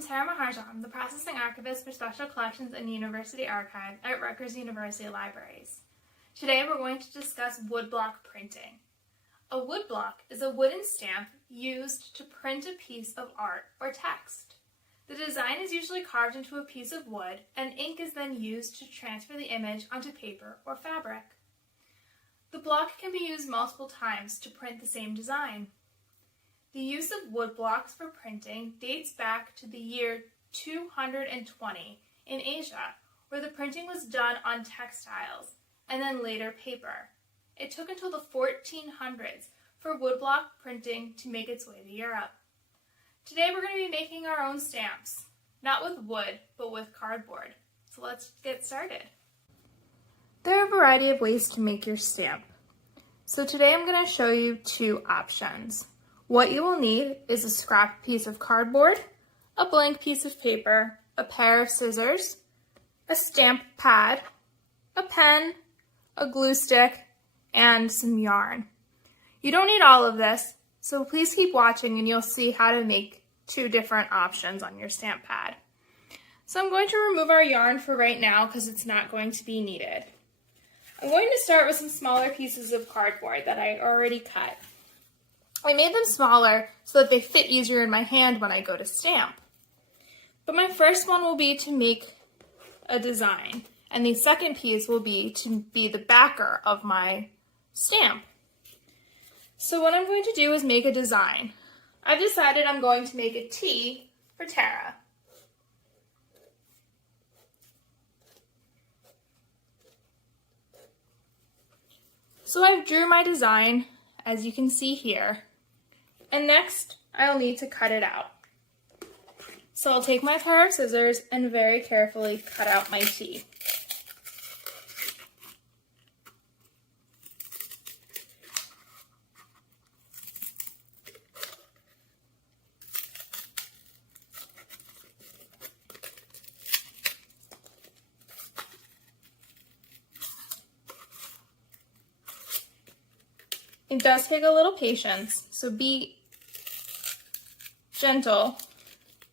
I'm Sarah Maharjan, the Processing Archivist for Special Collections and University Archive at Rutgers University Libraries. Today we're going to discuss woodblock printing. A woodblock is a wooden stamp used to print a piece of art or text. The design is usually carved into a piece of wood, and ink is then used to transfer the image onto paper or fabric. The block can be used multiple times to print the same design. The use of woodblocks for printing dates back to the year 220 in Asia, where the printing was done on textiles and then later paper. It took until the 1400s for woodblock printing to make its way to Europe. Today we're going to be making our own stamps, not with wood, but with cardboard. So let's get started. There are a variety of ways to make your stamp. So today I'm going to show you two options. What you will need is a scrap piece of cardboard, a blank piece of paper, a pair of scissors, a stamp pad, a pen, a glue stick, and some yarn. You don't need all of this, so please keep watching and you'll see how to make two different options on your stamp pad. So I'm going to remove our yarn for right now because it's not going to be needed. I'm going to start with some smaller pieces of cardboard that I already cut. I made them smaller so that they fit easier in my hand when I go to stamp. But my first one will be to make a design, and the second piece will be to be the backer of my stamp. So what I'm going to do is make a design. I've decided I'm going to make a T for Tara. So I've drew my design, as you can see here. And next, I'll need to cut it out. So I'll take my pair of scissors and very carefully cut out my T. It does take a little patience, so be gentle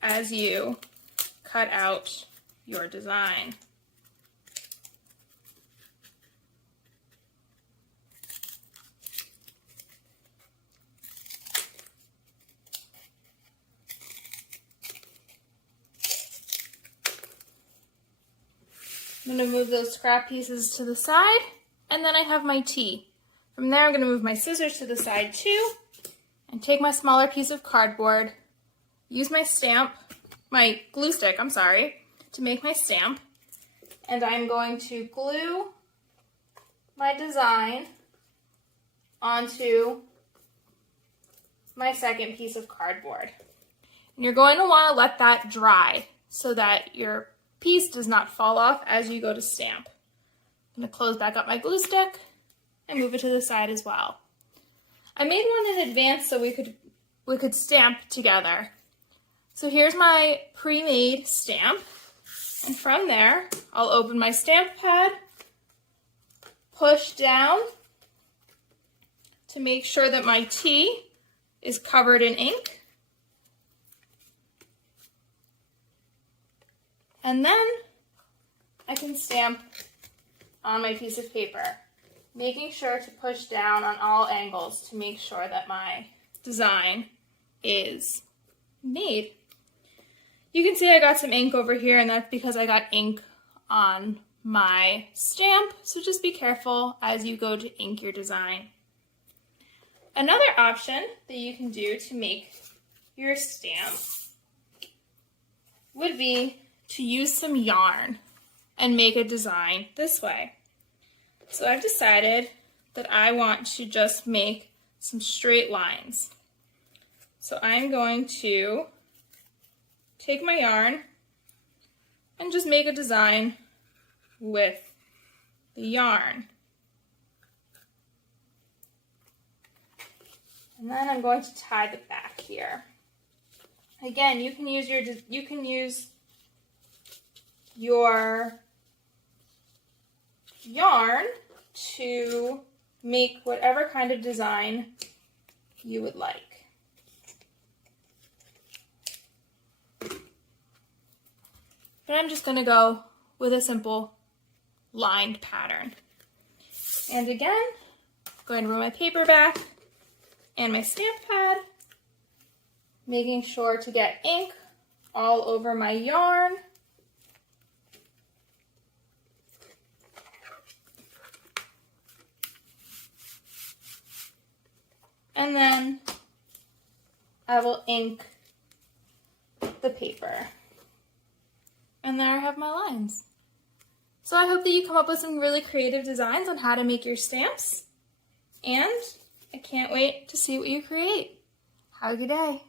as you cut out your design. I'm going to move those scrap pieces to the side, and then I have my T. From there, I'm going to move my scissors to the side too, and take my smaller piece of cardboard, use my glue stick, to make my stamp, and I'm going to glue my design onto my second piece of cardboard. And you're going to want to let that dry so that your piece does not fall off as you go to stamp. I'm going to close back up my glue stick and move it to the side as well. I made one in advance so we could stamp together. So here's my pre-made stamp, and from there, I'll open my stamp pad, push down to make sure that my T is covered in ink, and then I can stamp on my piece of paper, making sure to push down on all angles to make sure that my design is made. You can see I got some ink over here, and that's because I got ink on my stamp, so just be careful as you go to ink your design. Another option that you can do to make your stamp would be to use some yarn and make a design this way. So I've decided that I want to just make some straight lines. So I'm going to take my yarn and just make a design with the yarn. And then I'm going to tie the back here. Again, you can use your yarn to make whatever kind of design you would like. but I'm just going to go with a simple lined pattern. And again, going to put my paper back and my stamp pad, making sure to get ink all over my yarn. And then I will ink the paper. And there I have my lines. So I hope that you come up with some really creative designs on how to make your stamps. And I can't wait to see what you create. Have a good day.